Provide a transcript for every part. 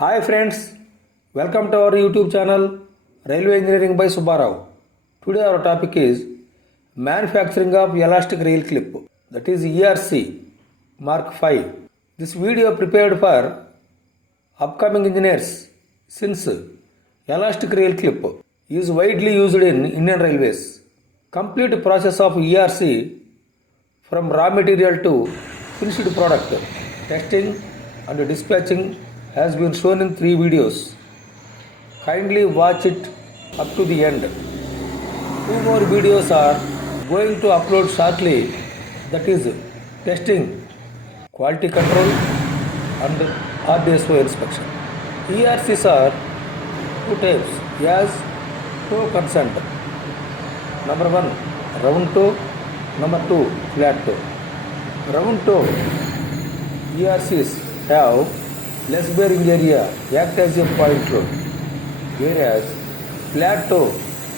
Hi friends, welcome to our YouTube channel Railway Engineering by Subbarao. Today our topic is manufacturing of elastic rail clip, that is ERC Mark 5. This video prepared for upcoming engineers since elastic rail clip is widely used in Indian Railways. Complete process of ERC from raw material to finished product, testing and dispatching has been shown in 3 videos. Kindly watch it up to the end. 2 more videos are going to upload shortly, that is testing, quality control and RDSO inspection. ERCs are 2 types as toe consent. Number 1 round toe, number 2 flat toe. Round toe ERCs have less bearing area, act as a point load, whereas flat toe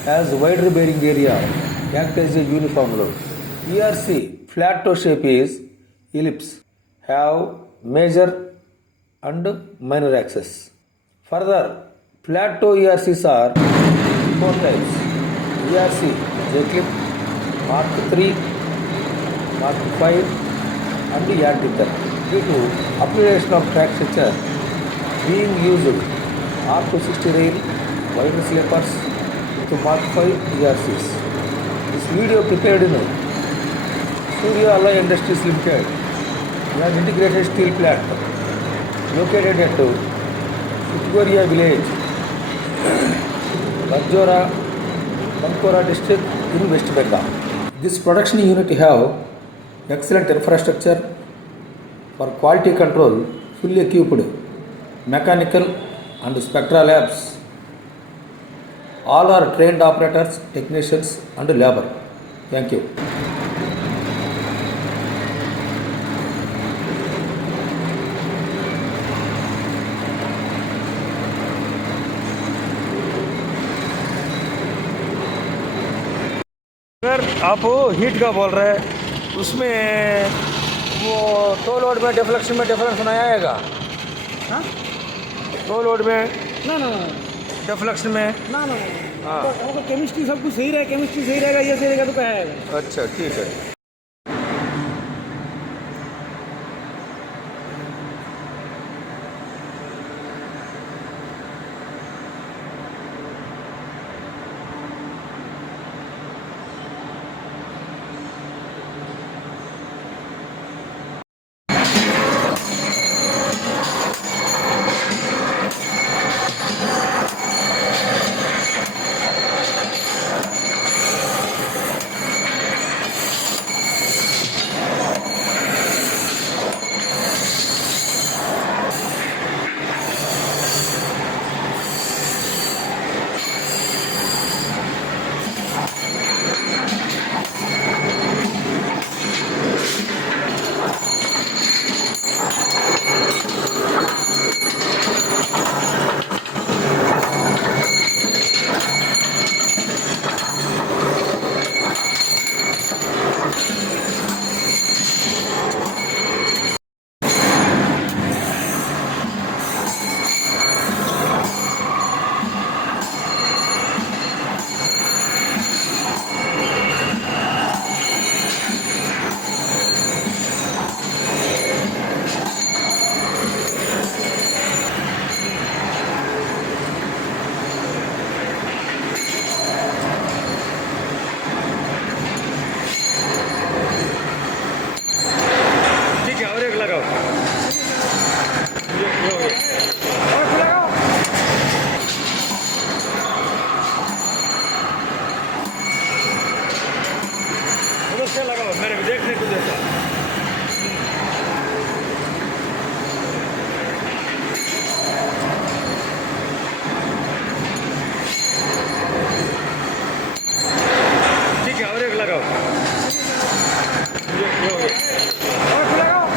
has wider bearing area, act as a uniform load. ERC flat toe shape is ellipse, have major and minor axis. Further, flat toe ERCs are 4 types: ERC-J clip, Mark 3, Mark 5 and Antitheft. Due to application of track structure being used R260 rail, wider sleepers to Mark 5 ERCs. This video prepared in Surya Alloy Industries Limited, an integrated steel plant located at Chutgoria village, Barjora, Bankura district in West Bengal. This production unit have excellent infrastructure for quality control, fully equipped mechanical and spectra labs. All are trained operators, technicians and labor. Thank you. अगर आप heat का बोल रहे हैं उसमें वो to load में deflection में डिफरेंस नहीं आएगा? हाँ टो लोड में ना ना डिफ्लेक्शन में ना ना हाँ। तो केमिस्ट्री सब कुछ सही रहेगा, केमिस्ट्री सही रहेगा, ये सही रहेगा तो क्या आएगा? अच्छा ठीक है। लगाओ मेरे को देखने को देता। ठीक है और एक लगाओ। ये हो गया। और लगाओ।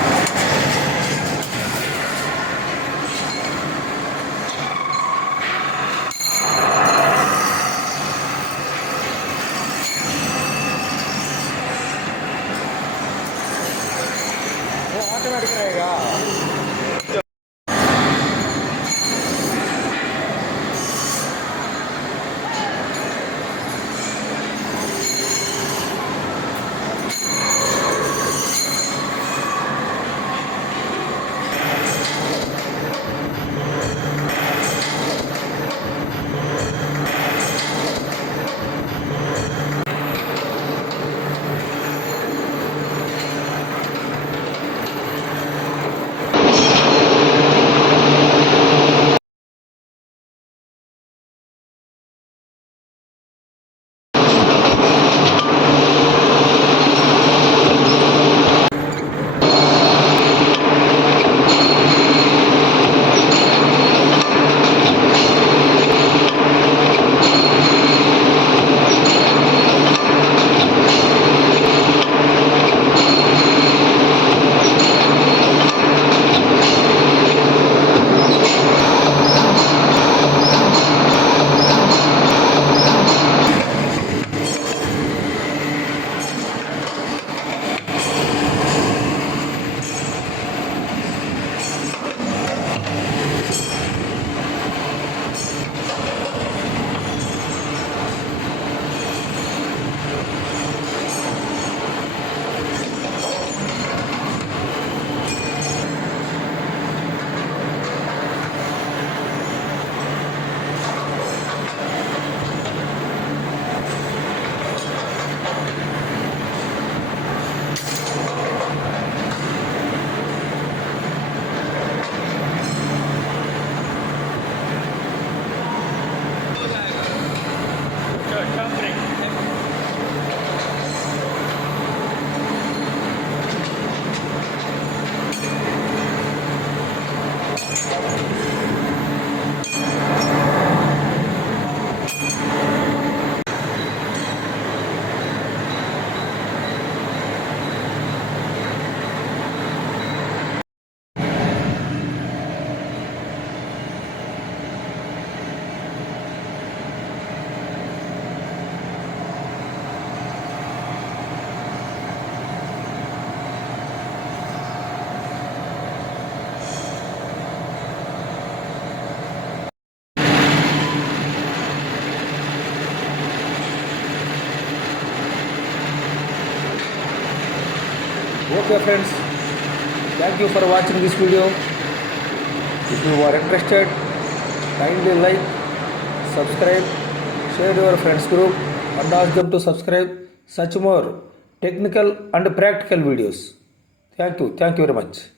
Okay friends, thank you for watching this video. If you are interested, kindly like, subscribe, share your friends group and ask them to subscribe such more technical and practical videos. Thank you very much.